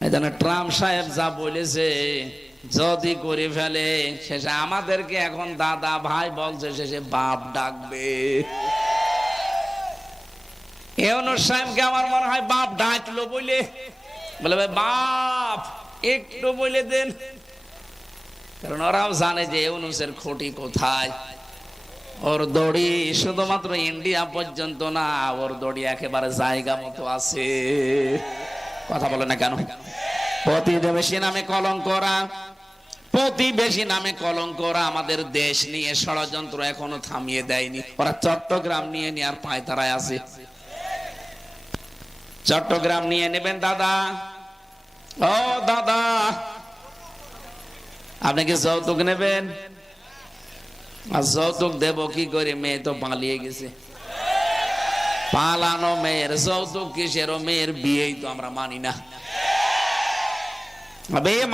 Trump সাহেব যা বলেছে যদি করে ফেলে শেষে আমাদেরকে এখন দাদা ভাই বলছে, শেষে বাপ ডাকবে। ইউনূস সাহেবকে আমার মনে হয় বাপ ডাকলো বলে বলে ভাই বাপ একটু বলে দেন, কারণ ওরাও জানে যে ইউনূসের খুঁটি কোথায়। ওর দড়ি শুধুমাত্র ইন্ডিয়া পর্যন্ত না, ওর দড়ি একেবারে জায়গা মতো আছে। কথা বলে না কেন? প্রতিবেশী নামে কলঙ্করা, প্রতিবেশী নামে কলঙ্করা আমাদের দেশ নিয়ে ষড়যন্ত্র এখনো থামিয়ে দেয়নি। ওরা চট্টগ্রাম নিয়ে নেওয়ার পায়তারায় আছে। চট্টগ্রাম নিয়ে নেবেন দাদা। ও দাদা, আপনি কি যৌতুক নেবেন? আর যৌতুক দেব কি করে? মেয়ে তো পালিয়ে গেছে। পালানো মেয়ের যৌতুক কিসের? মেয়ের বিয়েই তো আমরা মানি না।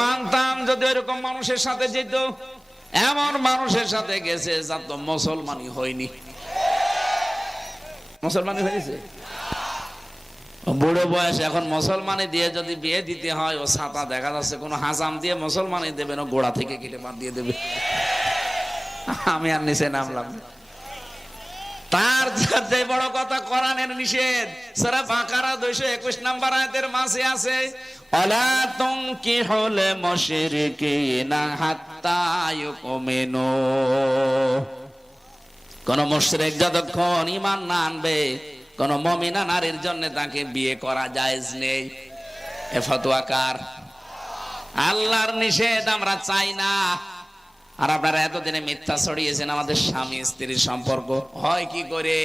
মানতাম যদি ওইরকম মানুষের সাথে যেত। এমন মানুষের সাথে গেছে যার তো মুসলমানই হয়নি। মুসলমানই হয়েছে বুড়ো বয়স, এখন মুসলমানি দিয়ে যদি বিয়ে দিতে হয়, ও ছাতা দেখা যাচ্ছে কোনো হাজাম দিয়ে মুসলমানি দেবেন, ও গোড়া থেকে কেটে বাদ দিয়ে দেবে। আমি আর নিচে নামলাম। তার যে বড় কথা, কোরআনের নিষেধ। সূরা বাকারা 221 নম্বর আয়াতের মাঝে আছে, ওয়ালা তুনকিহুল মুশরিকিনা হাত্তা ইউমিনু। কোন মুশরিক যতক্ষণ ঈমান না আনবে, কোন মুমিনা নারীর জন্য তাকে বিয়ে করা জায়েজ নেই। এ ফতোয়া কার? আল্লাহর নিষেধ আমরা চাই না। আর আপনারা এতদিনে মিথ্যা ছড়িয়েছেন আমাদের স্বামী স্ত্রীর সম্পর্ক হয় কি করে?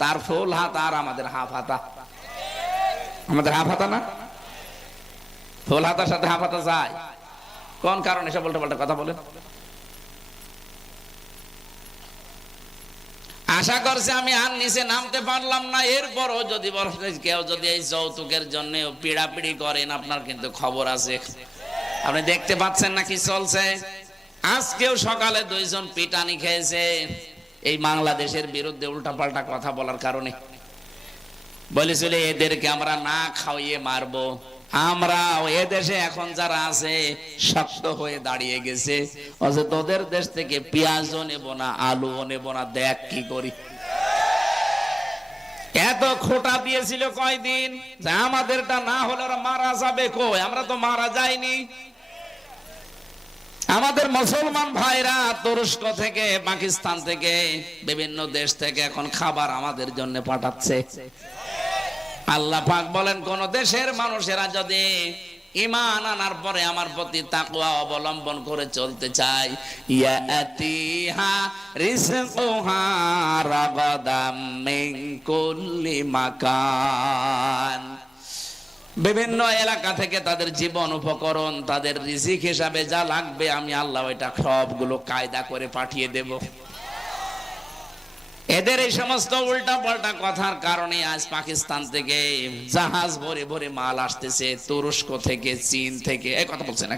তার ফুল হাত আর আমাদের হাফ হাতা। আমাদের হাফ হাতা না? ফুল হাতার সাথে হাফ হাতা যায় কোন কারণে? সব উল্টো পাল্টা কথা বলেন। আশা করছি আমি আর নিচে নামতে পারলাম না। এরপরও যদি কেউ যদি এই যৌতুকের জন্য পিড়াপিড়ি করেন, আপনার কিন্তু খবর আছে। আপনি দেখতে পাচ্ছেন না কি চলছে? আজকেও সকালে 2 জন পিটানি খেয়েছে এই বাংলাদেশের বিরুদ্ধে উল্টাপাল্টা কথা বলার কারণে। বলেছিল এদেরকে আমরা না খাওয়িয়ে মারবো। আমরা এদেশে এখন যারা আছে শক্ত হয়ে দাঁড়িয়ে গেছে, তোদের দেশ থেকে পেঁয়াজও নেব না, আলুও নেব না, দেখ কি করি। এত খোটা দিয়েছিল কয়দিন যে আমাদেরটা না হলে ওরা মারা যাবে। কই, আমরা তো মারা যাইনি। আমাদের মুসলমান ভাইরা তুরস্ক থেকে, পাকিস্তান থেকে, বিভিন্ন দেশ থেকে এখন খাবার আমাদের জন্য পাঠাচ্ছে। আল্লাহ পাক বলেন, কোন দেশের মানুষেরা যদি ঈমান আনার পরে আমার প্রতি তাকওয়া অবলম্বন করে চলতে চায়, ইয়াতিহা রিজকুহা রাগাদাম মিন কুল্লি মাকান। বিভিন্ন এলাকা থেকে তাদের জীবন উপকরণ, তাদের রিজিক হিসাবে যা লাগবে আমি আল্লাহ ওইটা সবগুলো কায়দা করে পাঠিয়ে দেব। এদের এই সমস্ত উল্টা পাল্টা কথার কারণে আজ পাকিস্তান থেকে জাহাজ ভরে ভরে মাল আসতেছে, তুরস্ক থেকে, চীন থেকে। এই কথা বলছে না?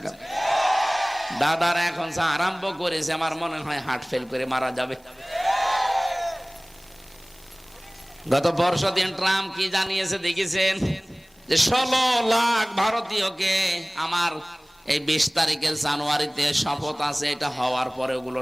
দাদারা এখন যা আরম্ভ করেছে, আমার মনে হয় হার্ট ফেল করে মারা যাবে। গত বর্ষদিন ট্রাম্প কি জানিয়েছে দেখেছেন? যে 16 লাখ ভারতীয়কে আমার এই 20 তারিখের জানুয়ারিতে শপথ আছে, এটা হওয়ার পরে ওগুলো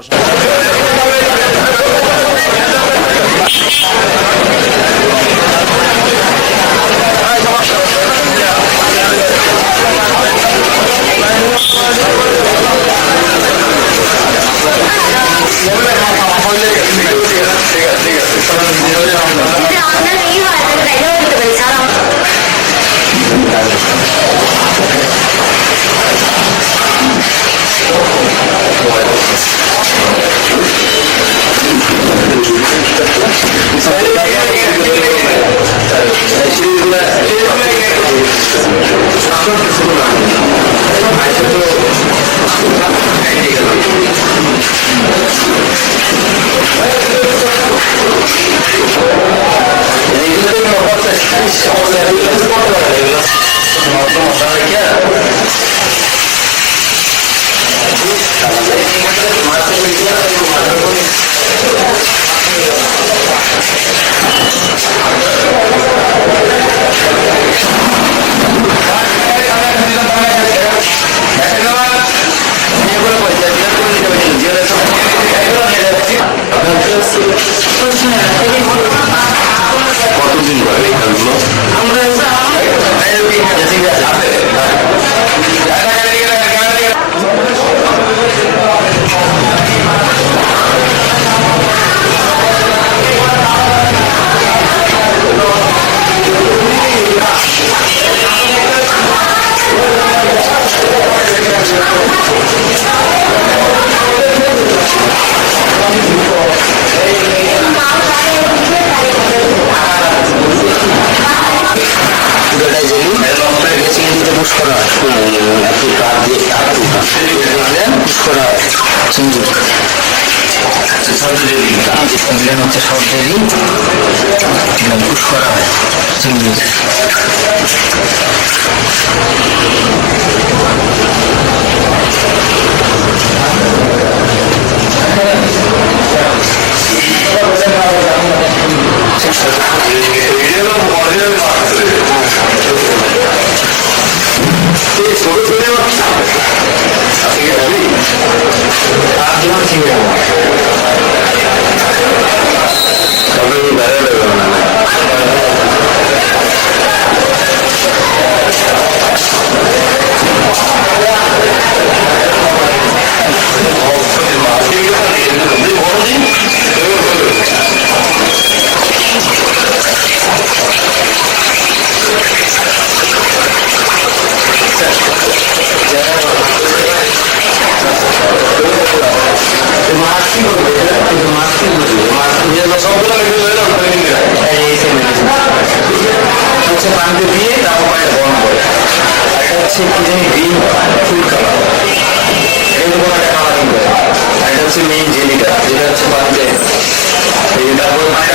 Thank you. একটু কাঠ দিয়ে করা হয় চিংড়ি হচ্ছে সব দেরি পুষ করা হয় চিংড়ি পানিতে দিয়ে তারপর পানিটা গরম করে একটা হচ্ছে কি জানি গ্রিন ফুড কালার এটা কোনো একটা কালারিং করে আর এটা হচ্ছে মেইন জেলিটা যেটা হচ্ছে পানিতে তারপর